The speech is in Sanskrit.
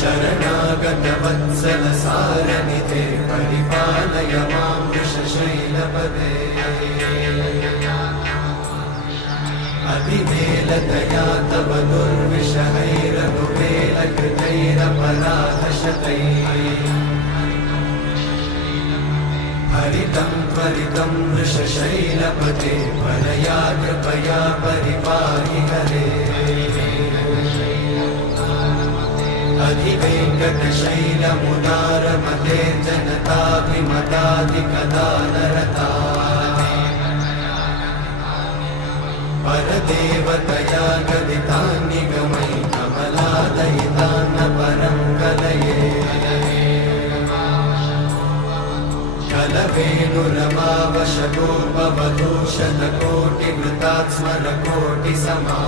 शरणागतवत्सल सारनिधे परिपालय मां वृषशैलपदे अधिवेलतया तव दुर्विषहैरनुवेलकृतैरपराधशतैः हरितं त्वरितं वृषशैलपते वरया कृपया परिपाहि हरे अधिवेङ्कटशैलमुदारमते जनताभिमताधिकदानरता परदेवतया गदितान्निगमै कमलादयितान्न परं कलये कलवेणुरमावशतोपवधूशतकोटिवृतात् स्मरकोटिसमा